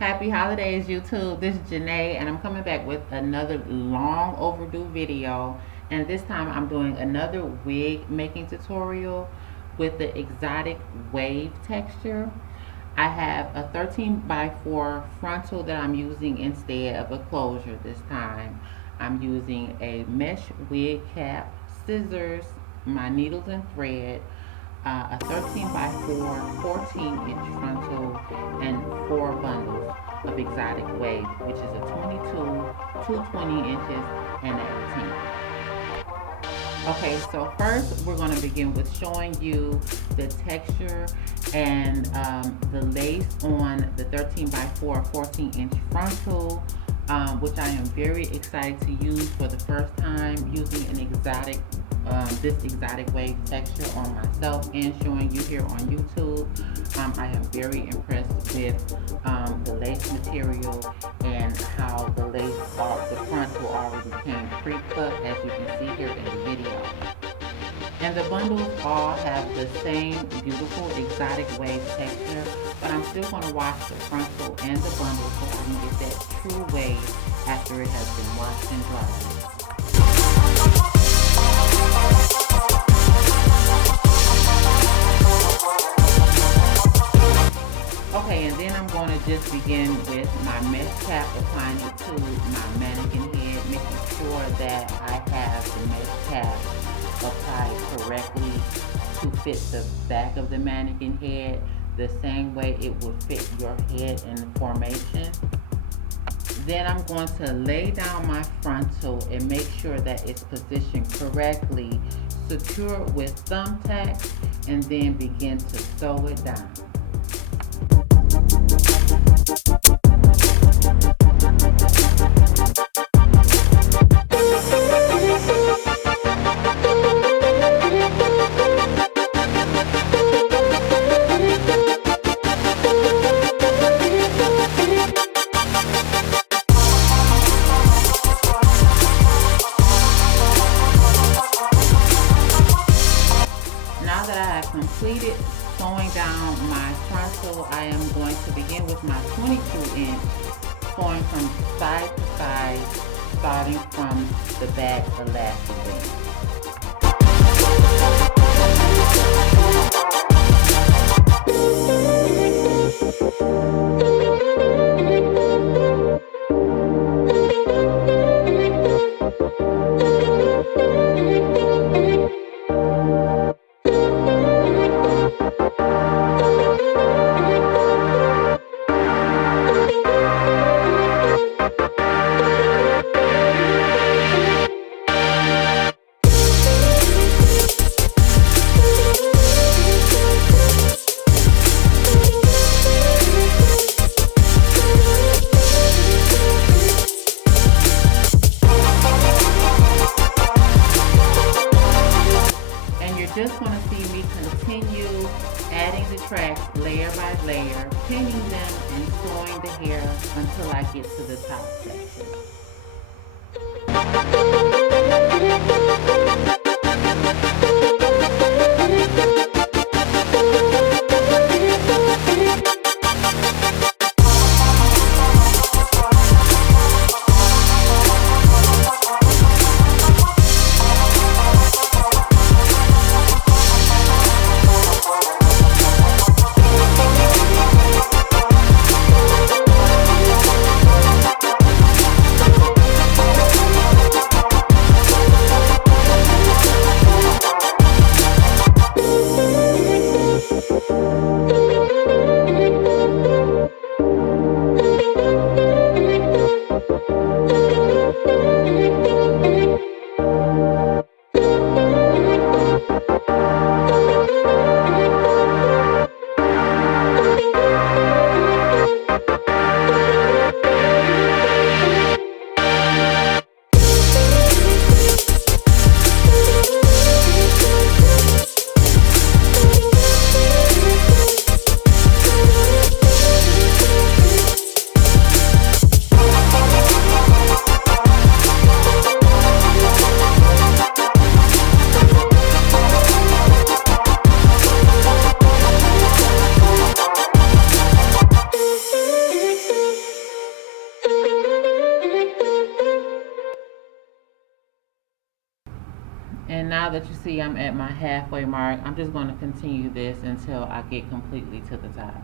Happy holidays, YouTube. This is Janae, and I'm coming back with another long overdue video. And this time I'm doing another wig making tutorial with the exotic wave texture. I have a 13 by 4 frontal that I'm using instead of a closure this time. I'm using a mesh wig cap, scissors, my needles and thread, a 13 by 4 14-inch frontal, and 4 bundles of exotic wave, which is a 22, 220 inches, and a 18. Okay, so first we're going to begin with showing you the texture and the lace on the 13 by 4 14-inch frontal, which I am very excited to use for the first time, using an this exotic wave texture on myself and showing you here on YouTube. I am very impressed with the lace material and how the frontal already came pre-cut, as you can see here in the video. And the bundles all have the same beautiful exotic wave texture, but I'm still going to wash the frontal and the bundle so I can get that true wave after it has been washed and dried. Okay, and then I'm going to just begin with my mesh cap, applying it to my mannequin head, making sure that I have the mesh cap applied correctly to fit the back of the mannequin head, the same way it would fit your head in the formation. Then I'm going to lay down my frontal and make sure that it's positioned correctly, secure it with thumbtacks, and then begin to sew it down. Completed sewing down my frontal, I am going to begin with my 22-inch, sewing from side to side, starting from the back elastic band. Just want to see me continue adding the tracks layer by layer, pinning them and sewing the hair until I get to the top section. now that you see I'm at my halfway mark, I'm just going to continue this until I get completely to the top.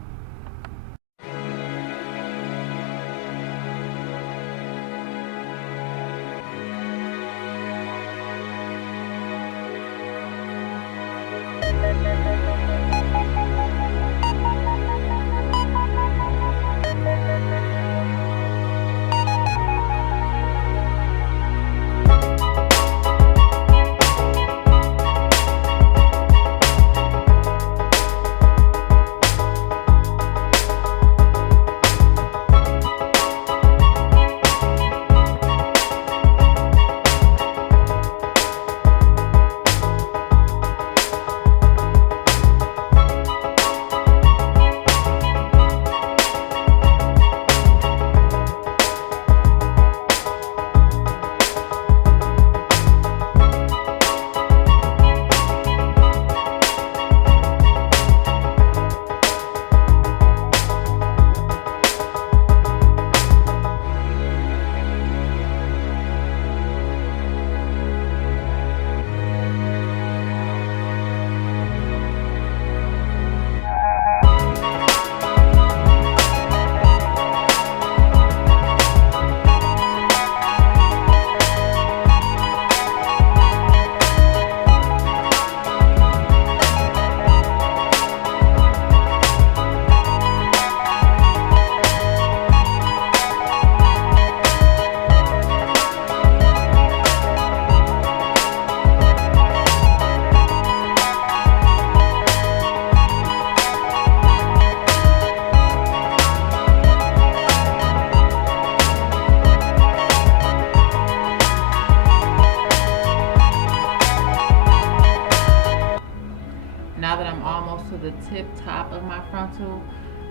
Now that I'm almost to the tip top of my frontal,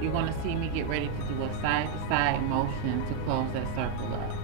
you're going to see me get ready to do a side to side motion to close that circle up.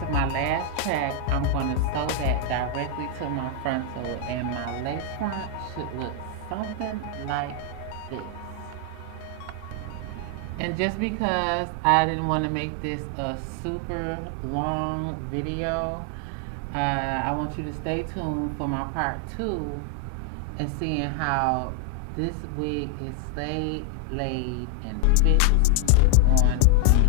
To my last check, I'm going to sew that directly to my frontal, and my lace front should look something like this. And just because I didn't want to make this a super long video, I want you to stay tuned for my part 2 and seeing how this wig is slayed, laid, and fits on me.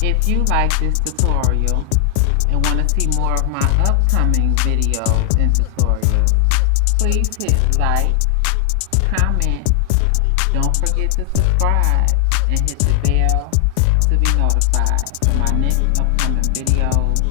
If you like this tutorial and want to see more of my upcoming videos and tutorials, please hit like, comment, don't forget to subscribe, and hit the bell to be notified for my next upcoming videos